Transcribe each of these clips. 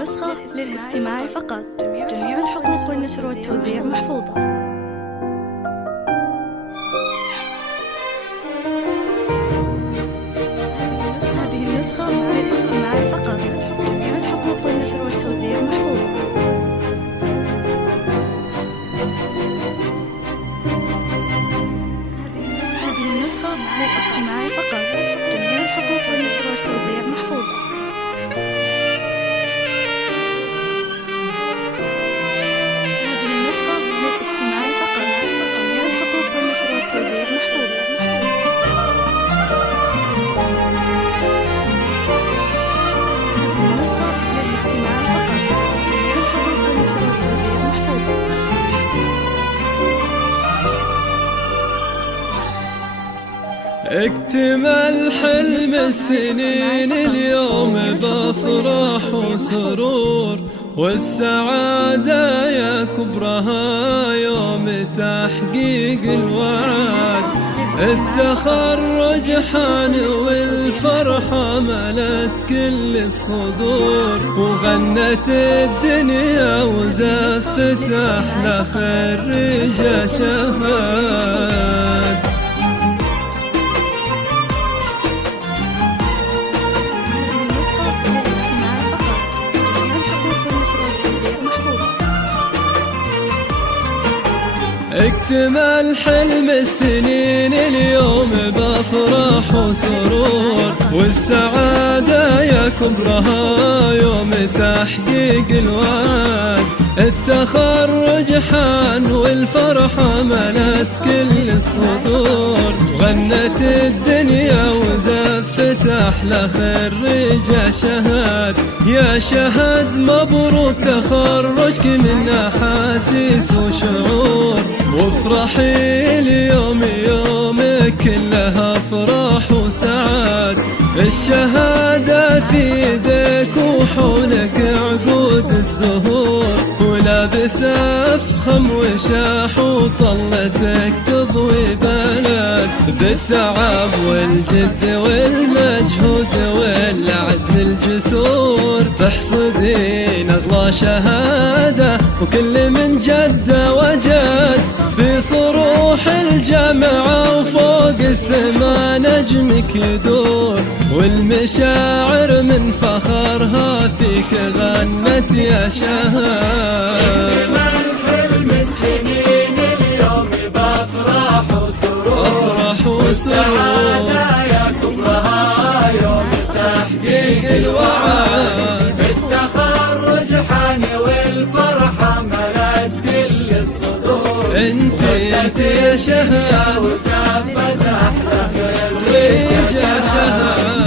النسخة للاستماع فقط. جميع الحقوق والنشر والتوزيع محفوظة. هذه النسخة للاستماع فقط. جميع الحقوق والنشر والتوزيع محفوظة. هذه النسخة للاستماع فقط. جميع الحقوق والنشر والتوزيع محفوظة. اكتمل حلم السنين اليوم بافراح وسرور، والسعادة يا كبرها يوم تحقيق الوعد. التخرج حان والفرحة ملت كل الصدور، وغنت الدنيا وزفت أحلى خريجة شهاد. اكتمل حلم السنين اليوم بافراح وسرور، والسعادة يا كبرها يوم تحقيق الوعد. التخرج حان والفرحة ملت كل الصدور، غنت الدنيا وزفت أحلى خريجة شهاد. يا شهد مبروك تخرجك من أحاسيس وشعور، وافرحي اليوم يومك كلها افراح وسعاد. الشهادة في يدك وحولك عقود الزهور، ولابس افخم وشاح وطلتك تضوي بلد. بالتعب والجد والمجهود والعزم الجسور، تحصدين اغلى شهادة وكل من جد وجد. في صروح الجامعة وفوق السما نجمك يدور، والمشاعر من فخرها فيك غنت يا شهاد. اكتمل حلم السنين اليوم بافراح وسرور، والسعادة يا كبرها يوم تحقيق الوعد. التخرج حان والفرحة ملت كل الصدور، انت يا شهاد وسافت احلى خريجة شهاد.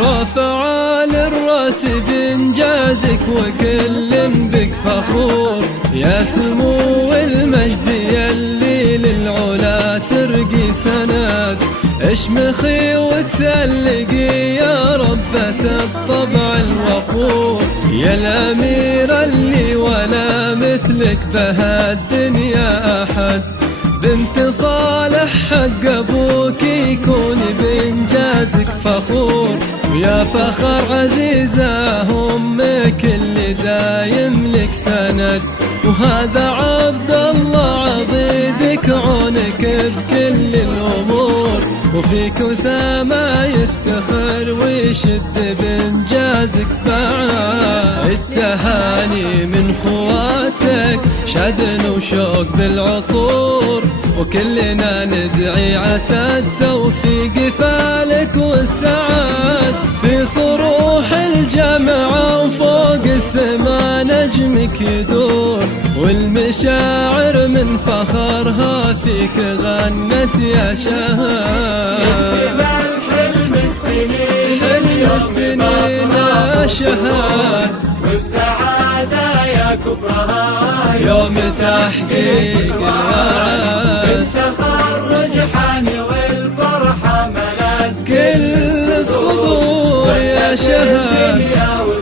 رافع للراس بإنجازك وكل بك فخور، يا سمو المجد يلي للعلا ترقي سند. اشمخي وتسلقي يا ربة الطبع الوقور، يا الأميرة اللي ولا مثلك بها الدنيا أحد. بنت صالح حق أبوك يكون بإنجازك فخور، ويا فخر عزيزة أمك اللي دايم لك سند. وهذا عبد الله عضيدك عونك بكل الأمور، وفيك وسامة يفتخر ويشد بإنجازك بعد. التهاني من خواتك شدن وشوق بالعطور، وكلنا ندعي عسى التوفيق فالك والسعاد. في صروح الجامعة وفوق السما نجمك يدور، والمشاعر من فخرها فيك غنت يا شهاد. حلم السنين حلم السنين يا شهاد، والسعادة يا كبرها يوم تحقيق الوعد، تخرج حاني والفرحة ملت كل الصدور يا شهاب.